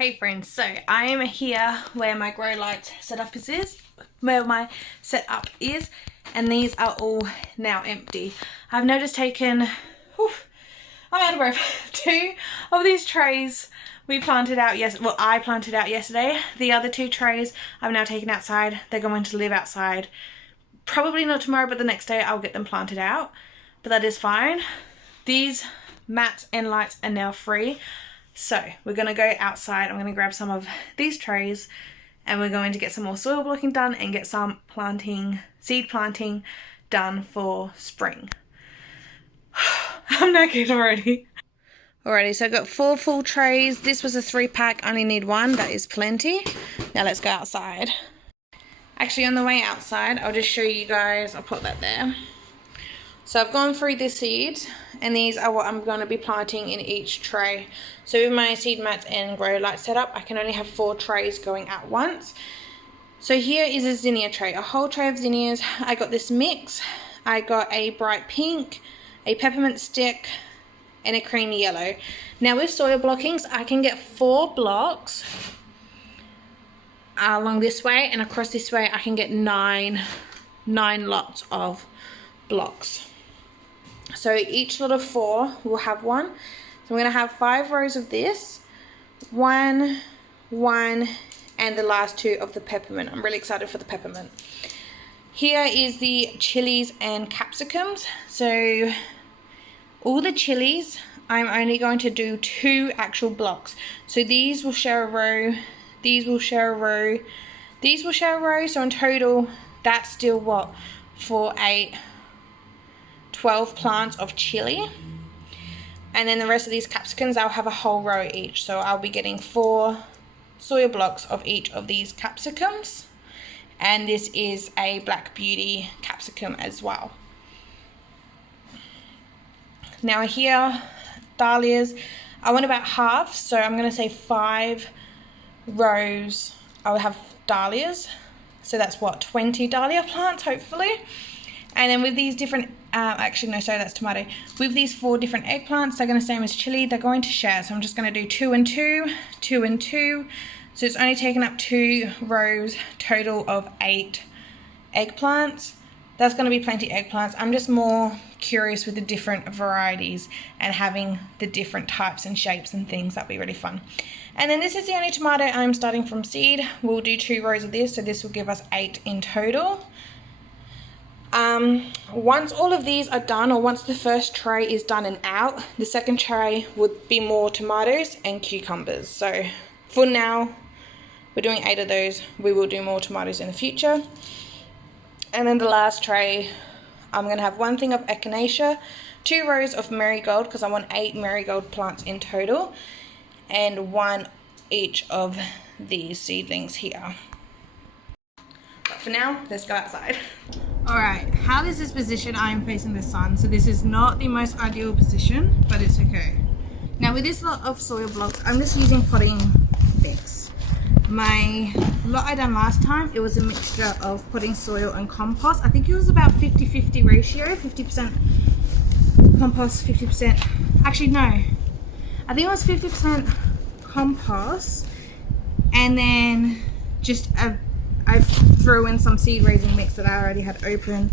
Hey friends, so I am here where my grow light setup is, where my setup is, and these are all now empty. I've now just taken, I'm out of breath, 2 of these trays we planted out I planted out yesterday. The other 2 trays I've now taken outside. They're going to live outside. Probably not tomorrow, but the next day I'll get them planted out, but that is fine. These mats and lights are now free. So we're going to go outside. I'm going to grab some of these trays and we're going to get some more soil blocking done and get some seed planting done for spring. I'm knackered already. Alrighty, so I've got 4 full trays. This was a 3-pack, only need 1. That is plenty. Now let's go outside. Actually, on the way outside, I'll just show you guys. I'll put that there. So I've gone through the seeds, and these are what I'm going to be planting in each tray. So with my seed mats and grow light setup, I can only have 4 trays going at once. So here is a zinnia tray, a whole tray of zinnias. I got this mix. I got a bright pink, a peppermint stick, and a creamy yellow. Now with soil blockings, I can get 4 blocks along this way, and across this way I can get 9 lots of blocks. So each lot of 4 will have 1. So I'm going to have 5 rows of this, 1, and the last 2 of the peppermint. I'm really excited for the peppermint. Here is the chilies and capsicums. So all the chilies, I'm only going to do 2 actual blocks. So these will share a row, these will share a row, these will share a row. So in total, that's still what? 4, 8, 12 plants of chili. And then the rest of these capsicums, I'll have a whole row each. So I'll be getting 4 soil blocks of each of these capsicums. And this is a Black Beauty capsicum as well. Now here, dahlias, I want about half. So I'm going to say 5 rows. I'll have dahlias. So that's what, 20 dahlia plants, hopefully. And then with these different, actually no, sorry, that's tomato. With these 4 different eggplants, they're going to same as chili, they're going to share. So I'm just going to do 2 and 2, 2 and 2. So it's only taken up 2 rows, total of 8 eggplants. That's going to be plenty eggplants. I'm just more curious with the different varieties and having the different types and shapes and things. That'll be really fun. And then this is the only tomato I'm starting from seed. We'll do 2 rows of this, so this will give us 8 in total. Once all of these are done, or once the first tray is done and out, the second tray would be more tomatoes and cucumbers. So for now, we're doing 8 of those. We will do more tomatoes in the future. And then the last tray, I'm going to have 1 thing of echinacea, 2 rows of marigold, because I want 8 marigold plants in total, and 1 each of these seedlings here. But for now, let's go outside. Alright, how this is positioned, I am facing the sun, so this is not the most ideal position, but it's okay. Now with this lot of soil blocks, I'm just using potting mix. My lot I done last time, it was a mixture of potting soil and compost. I think it was about 50-50 ratio, 50% compost, 50%, actually no, I think it was 50% compost, and then just I threw in some seed raising mix that I already had open,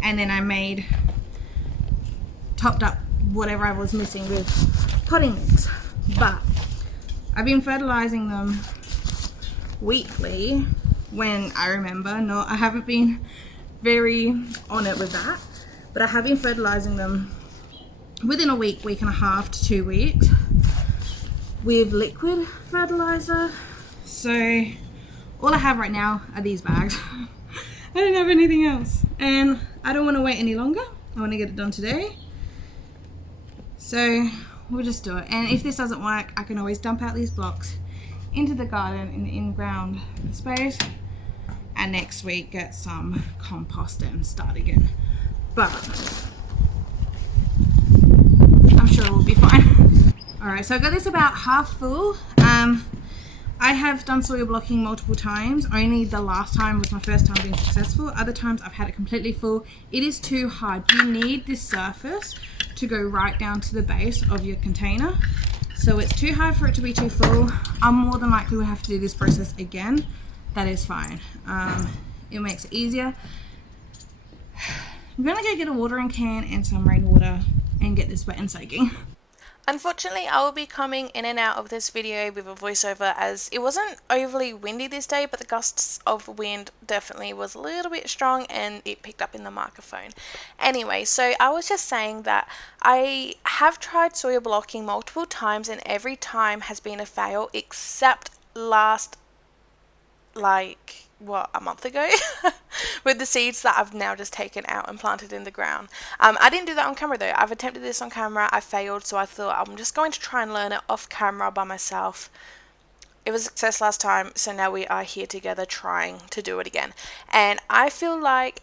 and then I topped up whatever I was missing with potting mix. But I've been fertilizing them weekly when I remember. I haven't been very on it with that, but I have been fertilizing them within a week, week and a half to 2 weeks with liquid fertilizer. So all I have right now are these bags. I don't have anything else, and I don't want to wait any longer. I want to get it done today, so we'll just do it. And if this doesn't work, I can always dump out these blocks into the garden in the in-ground space, and next week get some compost and start again. But I'm sure we'll be fine. Alright, so I got this about half full. I have done soil blocking multiple times. Only the last time was my first time being successful. Other times I've had it completely full. It is too hard. You need this surface to go right down to the base of your container. So it's too high for it to be too full. I'm more than likely will have to do this process again. That is fine. It makes it easier. I'm gonna go get a watering can and some rainwater and get this wet and soaking. Unfortunately, I will be coming in and out of this video with a voiceover as it wasn't overly windy this day, but the gusts of wind definitely was a little bit strong and it picked up in the microphone. Anyway, so I was just saying that I have tried soil blocking multiple times and every time has been a fail except last, like, what, a month ago with the seeds that I've now just taken out and planted in the ground. I didn't do that on camera though. I've attempted this on camera, I failed, so I thought I'm just going to try and learn it off camera by myself. It was a success last time, so now we are here together trying to do it again. And I feel like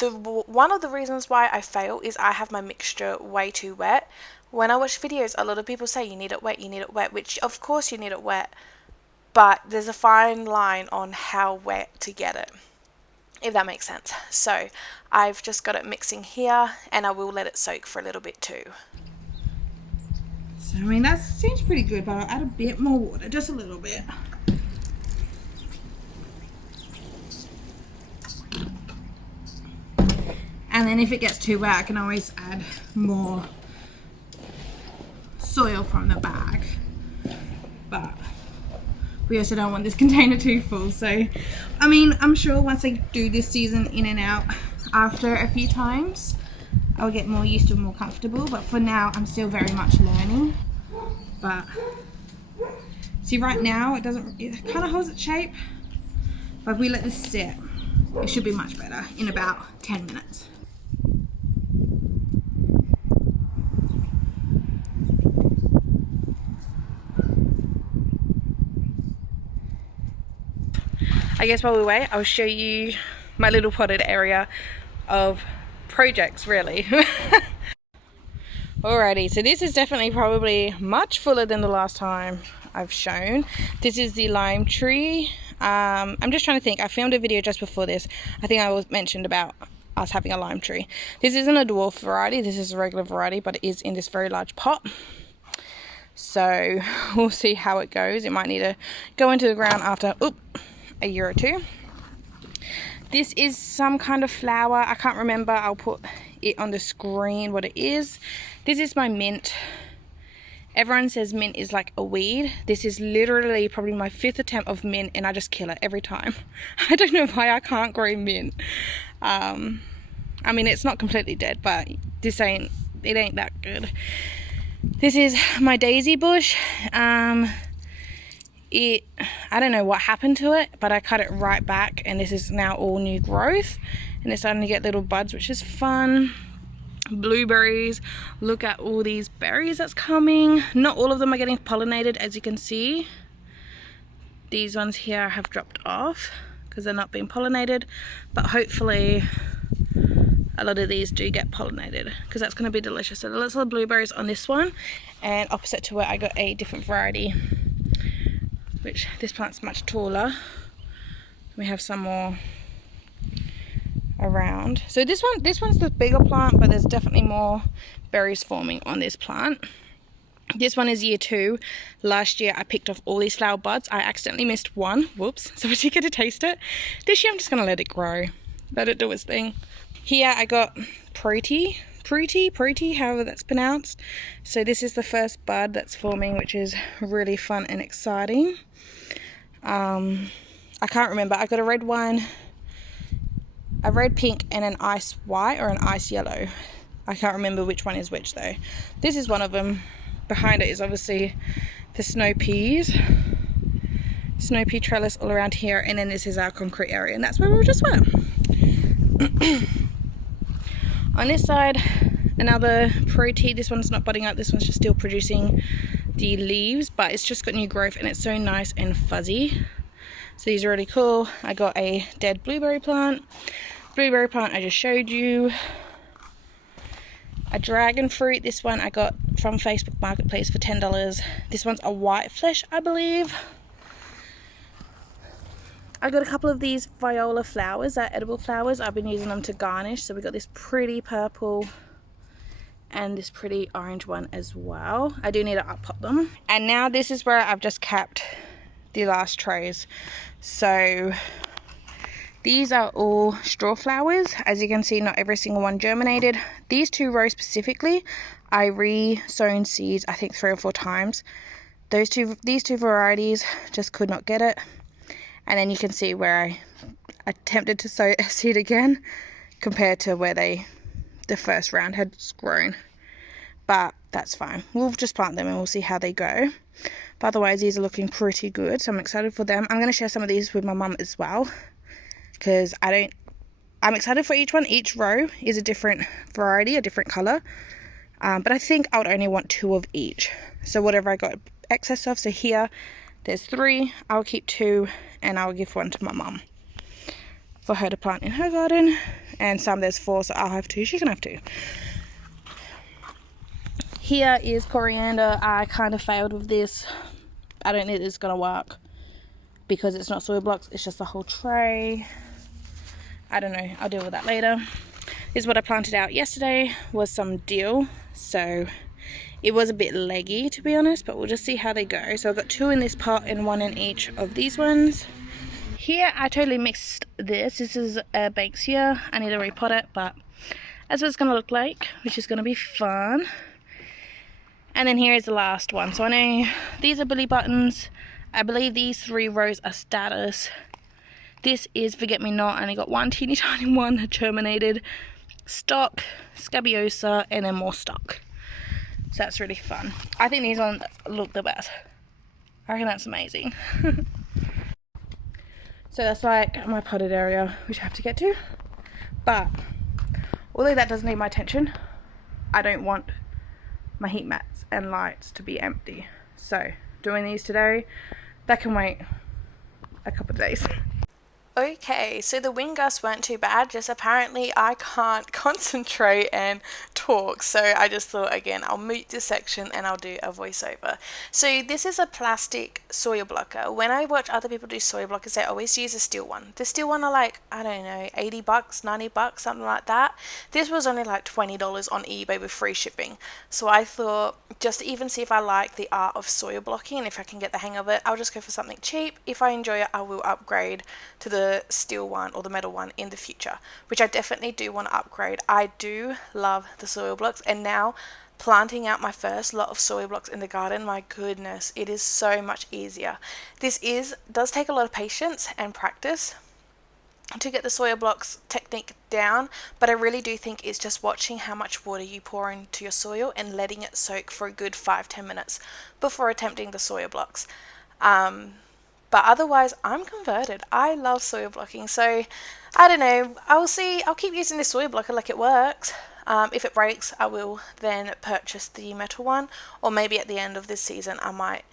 one of the reasons why I fail is I have my mixture way too wet. When I watch videos, a lot of people say you need it wet, which of course you need it wet. But there's a fine line on how wet to get it, if that makes sense. So I've just got it mixing here and I will let it soak for a little bit too. So I mean that seems pretty good, but I'll add a bit more water, just a little bit. And then if it gets too wet, I can always add more soil from the bag. But we also don't want this container too full. So, I mean, I'm sure once I do this season in and out after a few times, I'll get more used to and more comfortable. But for now, I'm still very much learning. But see, right now, it kind of holds its shape. But if we let this sit, it should be much better in about 10 minutes. I guess while we wait, I'll show you my little potted area of projects, really. Alrighty, so this is definitely probably much fuller than the last time I've shown. This is the lime tree. I'm just trying to think. I filmed a video just before this. I think I mentioned about us having a lime tree. This isn't a dwarf variety. This is a regular variety, but it is in this very large pot. So we'll see how it goes. It might need to go into the ground after a year or two. This is some kind of flower. I can't remember. I'll put it on the screen what it is. This is my mint. Everyone says mint is like a weed. This is literally probably my 5th attempt of mint and I just kill it every time. I don't know why I can't grow mint. I mean, it's not completely dead, but it ain't that good. This is my daisy bush. I don't know what happened to it, but I cut it right back and this is now all new growth and it's starting to get little buds, which is fun. Blueberries, look at all these berries that's coming. Not all of them are getting pollinated, as you can see. These ones here have dropped off because they're not being pollinated, but hopefully a lot of these do get pollinated because that's going to be delicious. So there's lots of blueberries on this one, and opposite to it I got a different variety, which this plant's much taller. We have some more around. So this one's the bigger plant, but there's definitely more berries forming on this plant. This one is year 2. Last year I picked off all these flower buds. I accidentally missed one, whoops, so I did get to taste it. This year I'm just gonna let it grow, let it do its thing. Here I got Proti, however that's pronounced. So this is the first bud that's forming, which is really fun and exciting. I can't remember. I got a red one, a red pink, and an ice white or an ice yellow. I can't remember which one is which though. This is one of them. Behind it is obviously the snow peas. Snow pea trellis all around here, and then this is our concrete area, and that's where we just went. On this side, another Proti. This one's not budding up, this one's just still producing the leaves, but it's just got new growth and it's so nice and fuzzy. So these are really cool. I got a dead blueberry plant. Blueberry plant I just showed you. A dragon fruit. This one I got from Facebook Marketplace for $10. This one's a white flesh, I believe. I got a couple of these viola flowers, edible flowers. I've been using them to garnish. So we got this pretty purple and this pretty orange one as well. I do need to up pot them. And now this is where I've just capped the last trays. So these are all straw flowers. As you can see, not every single one germinated. These 2 rows specifically, I re-sown seeds I think 3 or 4 times. These two varieties just could not get it. And then you can see where I attempted to sow a seed again compared to where the first round had grown. But that's fine. We'll just plant them and we'll see how they go. But otherwise, these are looking pretty good, so I'm excited for them. I'm going to share some of these with my mum as well, because I'm excited for each one. Each row is a different variety, a different color. But I think I would only want 2 of each. So whatever I got excess of, so here there's 3, I'll keep 2 and I'll give 1 to my mum for her to plant in her garden. And some there's 4, so I'll have 2, she can have 2. Here is coriander. I kind of failed with this. I don't think it's gonna work because it's not soil blocks, it's just the whole tray. I don't know, I'll deal with that later. This is what I planted out yesterday, was some dill, so it was a bit leggy to be honest, but we'll just see how they go. So I've got 2 in this pot and 1 in each of these ones. Here I totally mixed this. This is a Banksia. I need to repot it, but that's what it's gonna look like, which is gonna be fun. And then here is the last one. So I know these are Billy Buttons. I believe these 3 rows are status. This is Forget Me Not. I only got 1 teeny tiny one that germinated. Stock, Scabiosa, and then more stock. So that's really fun. I think these ones look the best. I reckon that's amazing. So that's like my potted area, which I have to get to. But although that does need my attention, I don't want my heat mats and lights to be empty. So doing these today, that can wait a couple of days. Okay, so the wind gusts weren't too bad, just apparently I can't concentrate and talk, so I just thought again I'll mute this section and I'll do a voiceover. So this is a plastic soil blocker. When I watch other people do soil blockers, they always use a steel one. The steel one are like, I don't know, 80 bucks, 90 bucks, something like that. This was only like $20 on eBay with free shipping. So I thought, just to even see if I like the art of soil blocking and if I can get the hang of it, I'll just go for something cheap. If I enjoy it, I will upgrade to the steel one or the metal one in the future, which I definitely do want to upgrade. I do love the soil blocks, and now planting out my first lot of soil blocks in the garden, my goodness, it is so much easier. This does take a lot of patience and practice to get the soil blocks technique down, but I really do think it's just watching how much water you pour into your soil and letting it soak for a good 5-10 minutes before attempting the soil blocks. But otherwise, I'm converted. I love soil blocking. So, I don't know. I'll see. I'll keep using this soil blocker like it works. If it breaks, I will then purchase the metal one. Or maybe at the end of this season, I might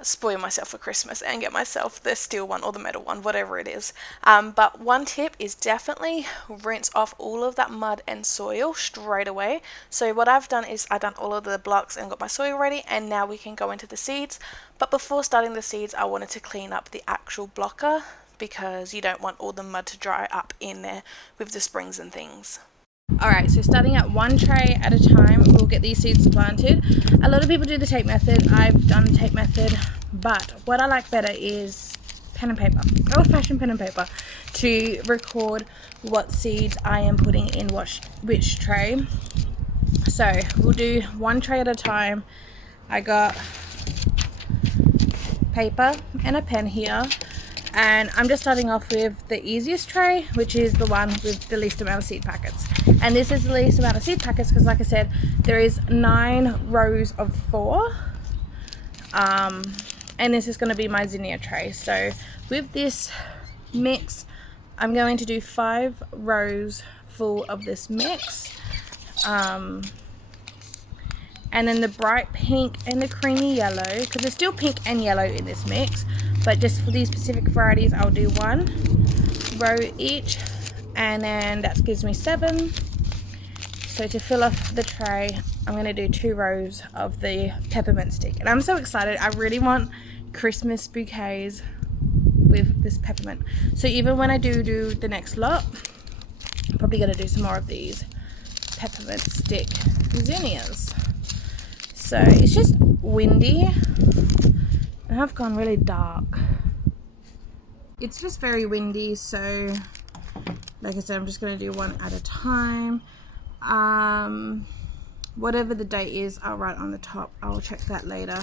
spoil myself for Christmas and get myself the steel one or the metal one, whatever it is. But one tip is definitely rinse off all of that mud and soil straight away. So what I've done is I've done all of the blocks and got my soil ready, and now we can go into the seeds. But before starting the seeds, I wanted to clean up the actual blocker because you don't want all the mud to dry up in there with the springs and things. Alright, so starting at 1 tray at a time, we'll get these seeds planted. A lot of people do the tape method. I've done the tape method, but what I like better is pen and paper, old-fashioned pen and paper, to record what seeds I am putting in which tray. So we'll do 1 tray at a time. I got paper and a pen here, and I'm just starting off with the easiest tray, which is the one with the least amount of seed packets. And this is the least amount of seed packets because, like I said, there is 9 rows of 4, and this is going to be my zinnia tray. So with this mix, I'm going to do 5 rows full of this mix, and then the bright pink and the creamy yellow, because there's still pink and yellow in this mix, but just for these specific varieties I'll do 1 row each, and then that gives me 7. So to fill off the tray, I'm going to do 2 rows of the peppermint stick, and I'm so excited. I really want Christmas bouquets with this peppermint. So even when I do the next lot, I'm probably going to do some more of these peppermint stick zinnias. So it's just windy and I've gone really dark. It's just very windy, so like I said, I'm just going to do one at a time. Whatever the date is, I'll write on the top. I'll check that later.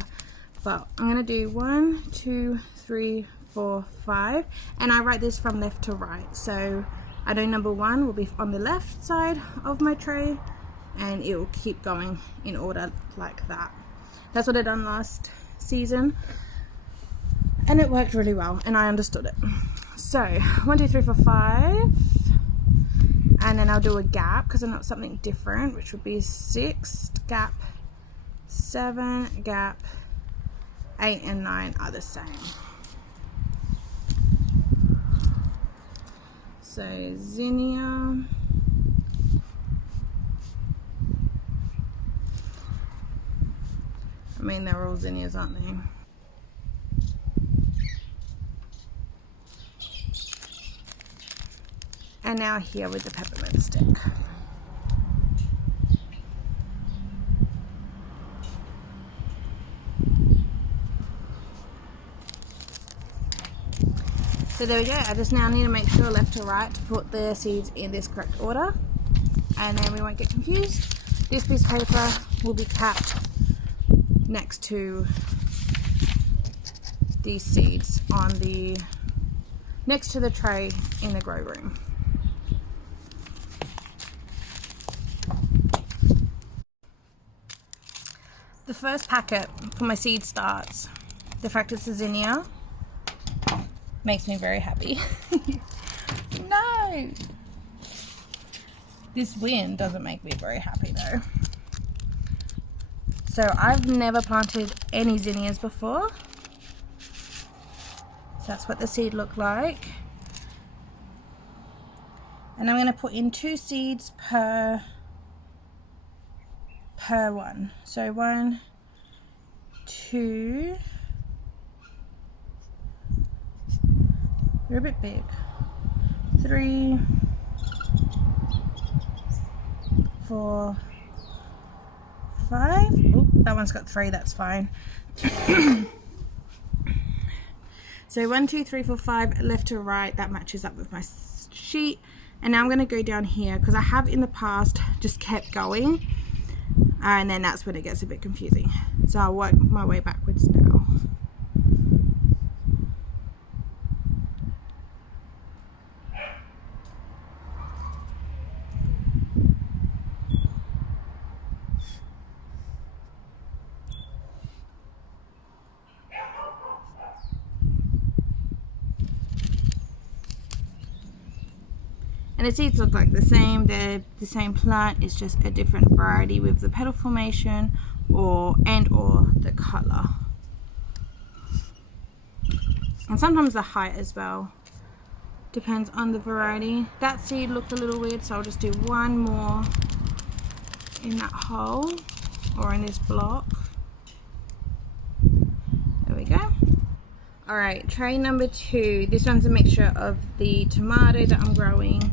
But I'm going to do 1, 2, 3, 4, 5. And I write this from left to right. So I know number 1 will be on the left side of my tray. And it will keep going in order like that. That's what I done last season. And it worked really well. And I understood it. So 1, 2, 3, 4, 5. And then I'll do a gap because I know something different, which would be 6 gap, 7 gap, 8 and 9 are the same. So zinnia. I mean, they're all zinnias, aren't they? And now here with the peppermint stick. So there we go. I just now need to make sure left to right to put the seeds in this correct order. And then we won't get confused. This piece of paper will be capped next to these seeds on the next to the tray in the grow room. The first packet for my seed starts. The fact it's a zinnia makes me very happy. No! This wind doesn't make me very happy though. So I've never planted any zinnias before. So that's what the seed looked like. And I'm going to put in 2 seeds per one. So 1, 2. You're a bit big. 3, 4, 5. Oh, that one's got 3. That's fine. So 1, 2, 3, 4, 5 left to right. That matches up with my sheet. And now I'm going to go down here because I have in the past just kept going. And then that's when it gets a bit confusing. So I'll work my way backwards now. And the seeds look like the same. They're the same plant. It's just a different variety with the petal formation or the color. And sometimes the height as well. Depends on the variety. That seed looked a little weird, so I'll just do one more in that hole or in this block. There we go. Alright, tray number 2. This one's a mixture of the tomato that I'm growing,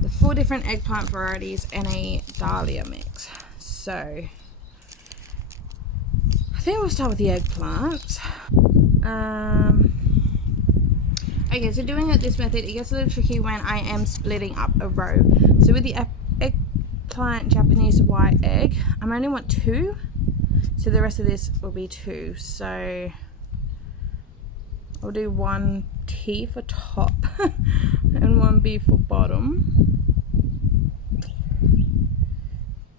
the 4 different eggplant varieties, and a dahlia mix. So, I think we'll start with the eggplant. Okay, so doing it this method, it gets a little tricky when I am splitting up a row. So with the eggplant Japanese white egg, I only want 2. So the rest of this will be 2. So I'll do 1 T for top and 1 B for bottom.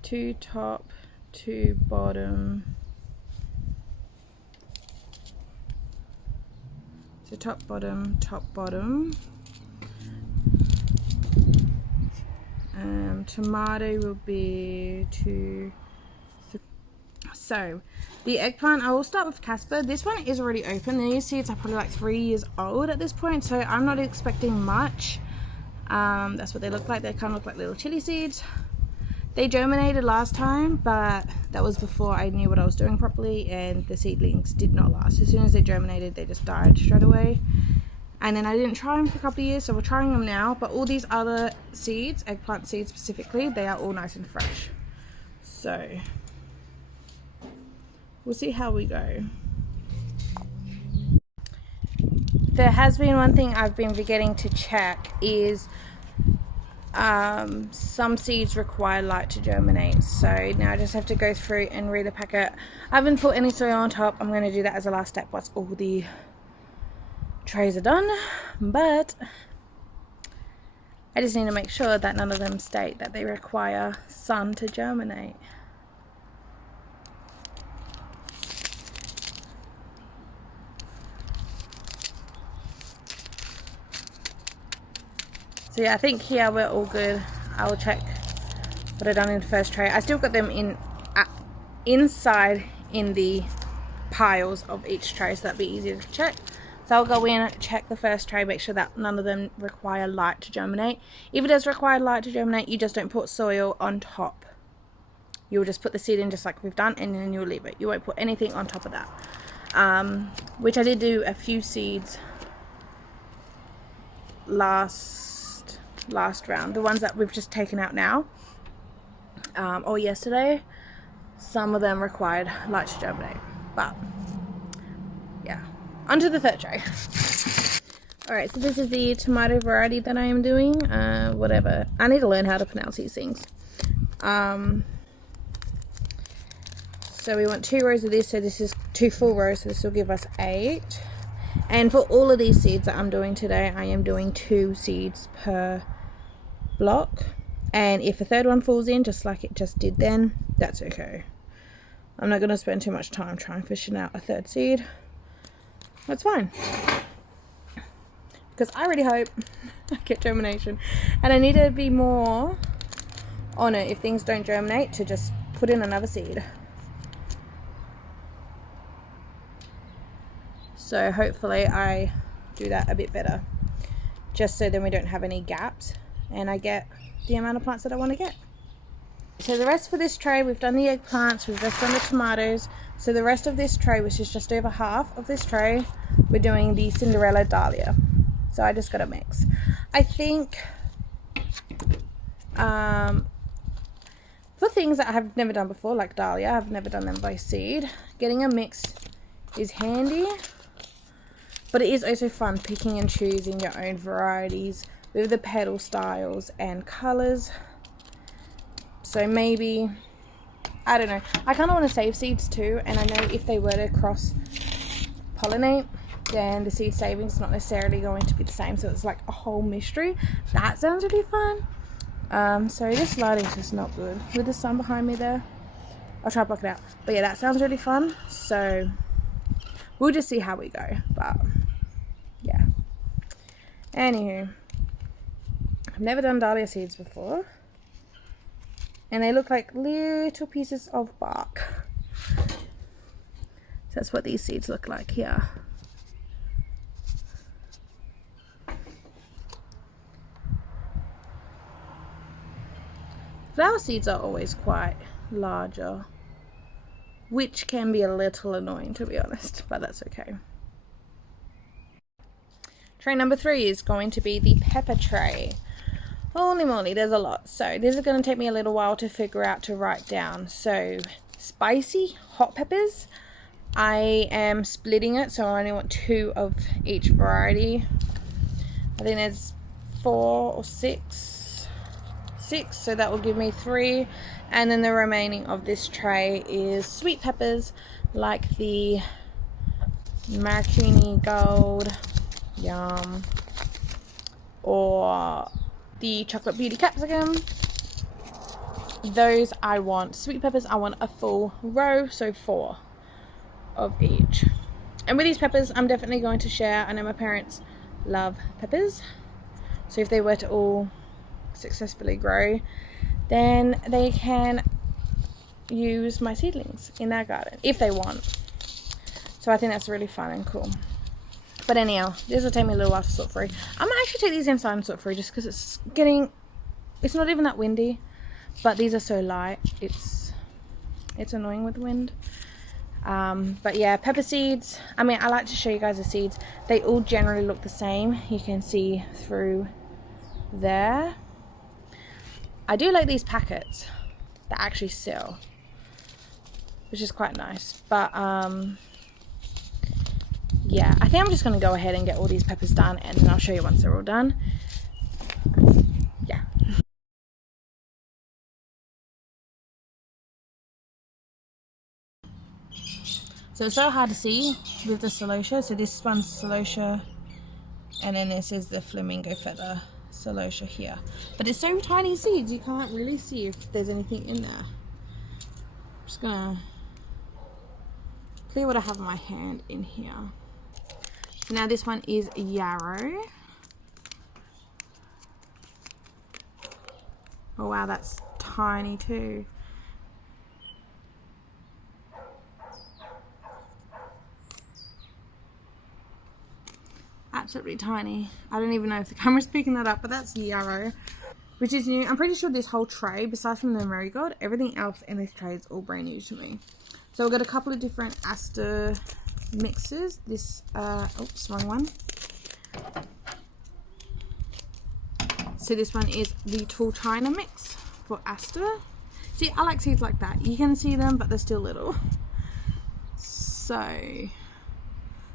2 top, 2 bottom. So top, bottom, top, bottom. Tomato will be 2, 3. So the eggplant, I will start with Casper. This one is already open. These seeds are probably like 3 years old at this point, so I'm not expecting much. That's what they look like. They kind of look like little chili seeds. They germinated last time, but that was before I knew what I was doing properly, and the seedlings did not last. As soon as they germinated, they just died straight away. And then I didn't try them for a couple of years, so we're trying them now. But all these other seeds, eggplant seeds specifically, they are all nice and fresh. So we'll see how we go. There has been one thing I've been forgetting to check is some seeds require light to germinate, so now I just have to go through and read the packet. I haven't put any soil on top. I'm going to do that as a last step once all the trays are done, but I just need to make sure that none of them state that they require sun to germinate. So yeah, I think here we're all good. I will check what I've done in the first tray. I still got them in inside in the piles of each tray, so that'd be easier to check. So I'll go in, check the first tray, make sure that none of them require light to germinate. If it does require light to germinate, you just don't put soil on top. You'll just put the seed in just like we've done, and then you'll leave it. You won't put anything on top of that. Which I did do a few seeds last round, the ones that we've just taken out now, or yesterday. Some of them required light to germinate, but yeah, onto the third tray. Alright, so this is the tomato variety that I am doing. Whatever, I need to learn how to pronounce these things. So we want 2 rows of this, so this is 2 full rows, so this will give us 8. And for all of these seeds that I'm doing today, I am doing 2 seeds per block, and if a third one falls in just like it just did then, that's okay. I'm not going to spend too much time trying to fish out a third seed. That's fine, because I really hope I get germination, and I need to be more on it if things don't germinate, to just put in another seed. So hopefully I do that a bit better, just so then we don't have any gaps and I get the amount of plants that I want to get. So the rest for this tray, we've done the eggplants, we've just done the tomatoes. So the rest of this tray, which is just over half of this tray, we're doing the Cinderella Dahlia. So I just got a mix. I think for things that I have never done before, like Dahlia, I've never done them by seed, getting a mix is handy. But it is also fun picking and choosing your own varieties with the petal styles and colors. So maybe, I don't know, I kind of want to save seeds too, and I know if they were to cross pollinate, then the seed savings is not necessarily going to be the same, so it's like a whole mystery. That sounds really fun. So this lighting's just not good with the sun behind me there. I'll try to block it out, but yeah, that sounds really fun. So we'll just see how we go, but yeah. Anywho, I've never done dahlia seeds before, and they look like little pieces of bark. So that's what these seeds look like here. Flower seeds are always quite larger, which can be a little annoying, to be honest, but that's okay. Tray number 3 is going to be the pepper tray. Holy moly, there's a lot. So this is going to take me a little while to figure out to write down. So spicy hot peppers, I am splitting it, so I only want 2 of each variety. I think there's 4 or 6, so that will give me 3, and then the remaining of this tray is sweet peppers, like the Maracuni Gold, yum, or the Chocolate Beauty Capsicum. Those I want, sweet peppers, I want a full row, so 4 of each. And with these peppers, I'm definitely going to share. I know my parents love peppers, so if they were to all successfully grow, then they can use my seedlings in their garden if they want. So I think that's really fun and cool. But anyhow, this will take me a little while to sort through. I might actually take these inside and sort through, just because it's not even that windy, but these are so light, it's annoying with the wind. But yeah, pepper seeds, I mean, I like to show you guys the seeds. They all generally look the same. You can see through there. I do like these packets that actually sell. which is quite nice. But yeah, I think I'm just going to go ahead and get all these peppers done, and then I'll show you once they're all done. Yeah. So it's so hard to see with the celosia. So this one's celosia, and then this is the flamingo feather celosia here. But it's so tiny seeds, you can't really see if there's anything in there. I'm just gonna clear what I have in my hand in here. So now this one is yarrow. Oh wow, that's tiny too. Absolutely tiny. I don't even know if the camera's picking that up, but that's yarrow, which is new. I'm pretty sure this whole tray, besides from the marigold, everything else in this tray is all brand new to me. So we've got a couple of different aster mixes. This, oops, wrong one. So this one is the tall china mix for aster. See, I like seeds like that. You can see them, but they're still little. So,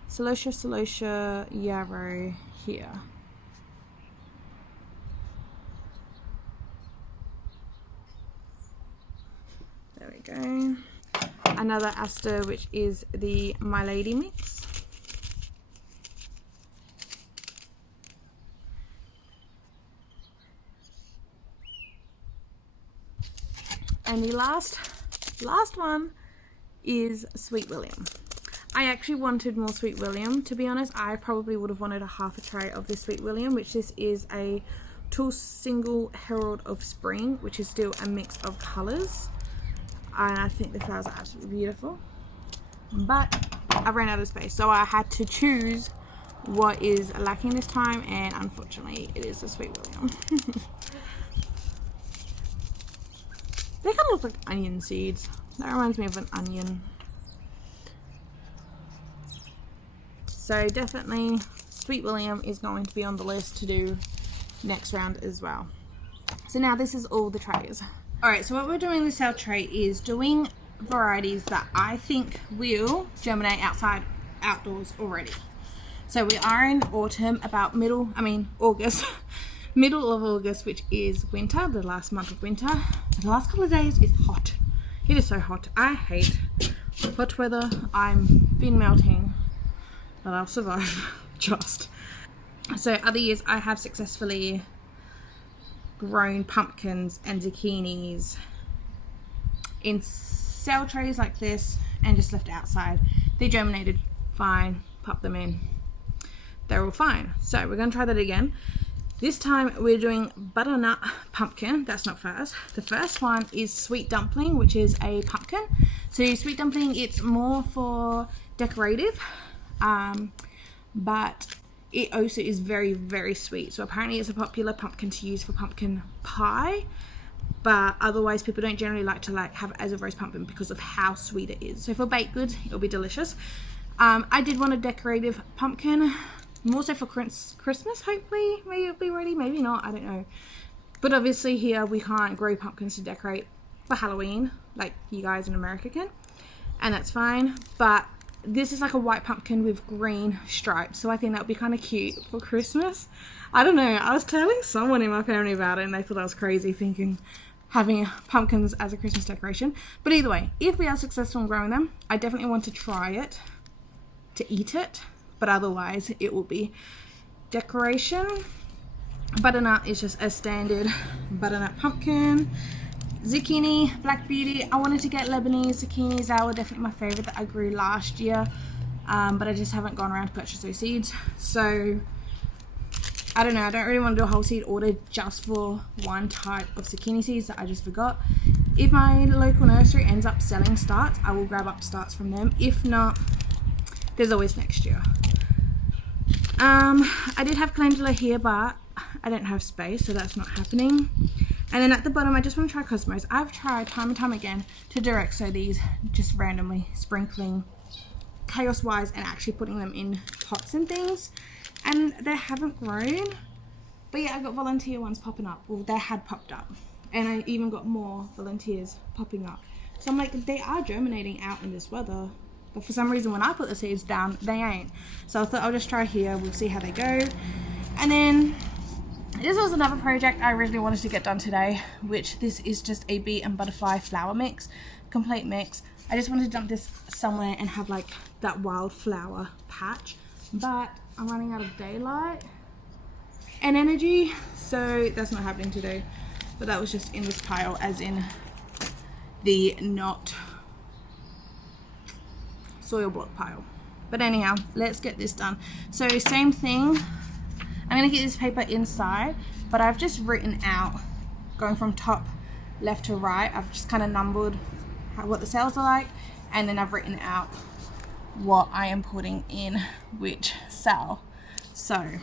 celosia, celosia, yarrow here. There we go. Another aster, which is the My Lady mix. And the last one is Sweet William. I actually wanted more Sweet William, to be honest. I probably would have wanted a half a tray of this Sweet William, which this is a Tall Single Herald of Spring, which is still a mix of colours. And I think the flowers are absolutely beautiful. But I ran out of space, so I had to choose what is lacking this time, and unfortunately it is the Sweet William. They kind of look like onion seeds. That reminds me of an onion. So definitely Sweet William is going to be on the list to do next round as well. So now this is all the trays. Alright, so what we're doing in the sale tray is doing varieties that I think will germinate outdoors already. So we are in autumn, about August. Middle of August, which is winter, the last month of winter. The last couple of days is hot. It is so hot. I hate hot weather. I'm been melting, but I'll survive. Just. So other years I have successfully grown pumpkins and zucchinis in cell trays like this and just left outside. They germinated fine, pop them in. They're all fine. So we're going to try that again. This time we're doing butternut pumpkin. That's not first. The first one is sweet dumpling, which is a pumpkin. So sweet dumpling, it's more for decorative, but it also is very, very sweet. So apparently it's a popular pumpkin to use for pumpkin pie, but otherwise people don't generally like to have it as a roast pumpkin because of how sweet it is. So for baked goods, it'll be delicious. I did want a decorative pumpkin, more so for Christmas, hopefully. Maybe it'll be ready, maybe not, I don't know. But obviously here we can't grow pumpkins to decorate for Halloween like you guys in America can, and that's fine. But this is like a white pumpkin with green stripes, so I think that would be kind of cute for Christmas. I don't know, I was telling someone in my family about it and they thought I was crazy thinking having pumpkins as a Christmas decoration. But either way, if we are successful in growing them, I definitely want to try it to eat it, but otherwise it will be decoration. Butternut is just a standard butternut pumpkin. Zucchini, Black Beauty. I wanted to get Lebanese zucchinis. They were definitely my favorite that I grew last year, but I just haven't gone around to purchase those seeds. So I don't know, I don't really want to do a whole seed order just for one type of zucchini seeds that I just forgot. If my local nursery ends up selling starts, I will grab up starts from them. If not, there's always next year. I did have calendula here, but I don't have space, so that's not happening. And then at the bottom, I just want to try cosmos. I've tried time and time again to direct sow these, just randomly sprinkling chaos wise and actually putting them in pots and things, and they haven't grown. But yeah, I got volunteer ones popping up. Well, they had popped up, and I even got more volunteers popping up. So I'm like, they are germinating out in this weather. But for some reason, when I put the seeds down, they ain't. So I thought I'll just try here. We'll see how they go. And then this was another project I originally wanted to get done today, which this is just a bee and butterfly flower mix, complete mix. I just wanted to dump this somewhere and have like that wildflower patch. But I'm running out of daylight and energy, so that's not happening today. But that was just in this pile, as in the not soil block pile. But anyhow, let's get this done. So same thing, I'm gonna get this paper inside, but I've just written out, going from top left to right, I've just kind of numbered what the cells are like, and then I've written out what I am putting in which cell. So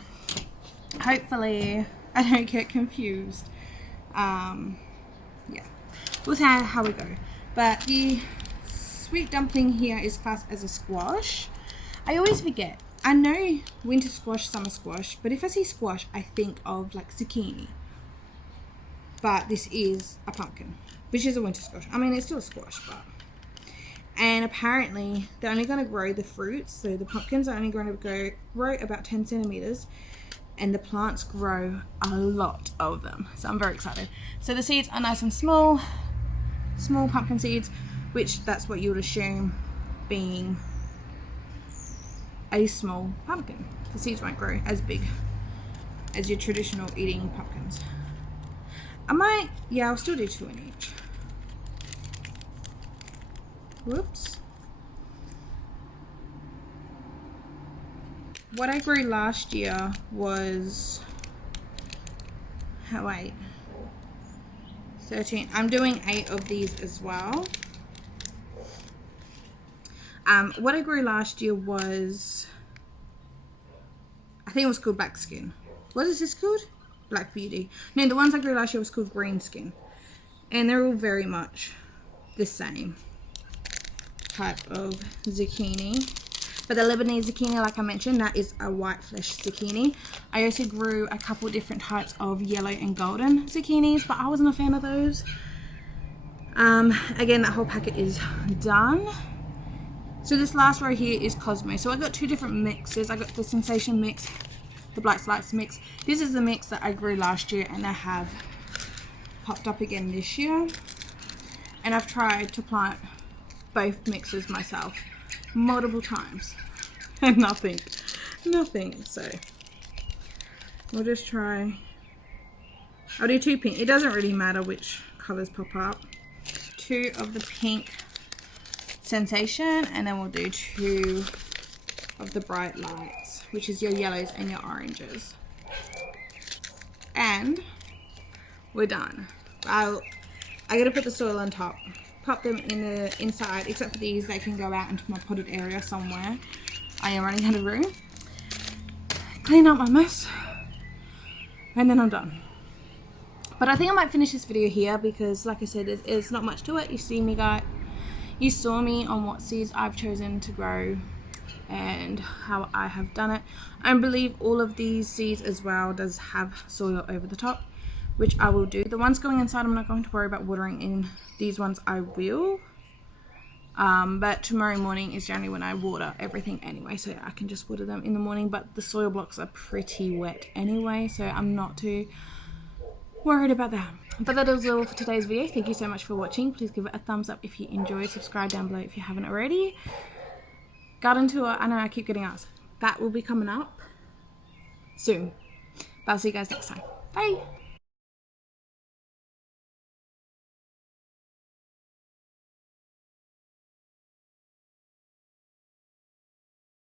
hopefully I don't get confused. Yeah, we'll see how we go. But the sweet dumpling here is classed as a squash. I always forget. I know winter squash, summer squash, but if I see squash, I think of like zucchini. But this is a pumpkin, which is a winter squash. I mean, it's still a squash, but. And apparently, they're only going to grow the fruits. So the pumpkins are only going to grow about 10 centimeters. And the plants grow a lot of them. So I'm very excited. So the seeds are nice and small pumpkin seeds, which that's what you would assume being a small pumpkin. The seeds won't grow as big as your traditional eating pumpkins. I'll still do 2 in each. Whoops. What I grew last year was, 13. I'm doing 8 of these as well. What I grew last year was, I think it was called Black Skin. What is this called? Black Beauty. No, the ones I grew last year was called Green Skin. And they're all very much the same type of zucchini. But the Lebanese zucchini, like I mentioned, that is a white flesh zucchini. I also grew a couple different types of yellow and golden zucchinis, but I wasn't a fan of those. Again, that whole packet is done. So this last row here is Cosmo. So I got 2 different mixes. I got the Sensation mix, the Blight Slice mix. This is the mix that I grew last year and I have popped up again this year. And I've tried to plant both mixes myself multiple times and nothing. So we'll just try. I'll do 2 pink. It doesn't really matter which colors pop up. 2 of the pink Sensation, and then we'll do 2 of the Bright Lights, which is your yellows and your oranges. And we're done. I gotta put the soil on top, pop them in the inside, except for these, they can go out into my potted area somewhere. I am running out of room. Clean up my mess, and then I'm done. But I think I might finish this video here because, like I said, there's not much to it. You saw me on what seeds I've chosen to grow and how I have done it. I believe all of these seeds as well does have soil over the top, which I will do. The ones going inside, I'm not going to worry about watering in. These ones I will. But tomorrow morning is generally when I water everything anyway, so I can just water them in the morning. But the soil blocks are pretty wet anyway, so I'm not too worried about that. But that is all for today's video. Thank you so much for watching. Please give it a thumbs up if you enjoyed. Subscribe down below if you haven't already. Garden tour, I know I keep getting asked. That will be coming up soon. But I'll see you guys next time. Bye.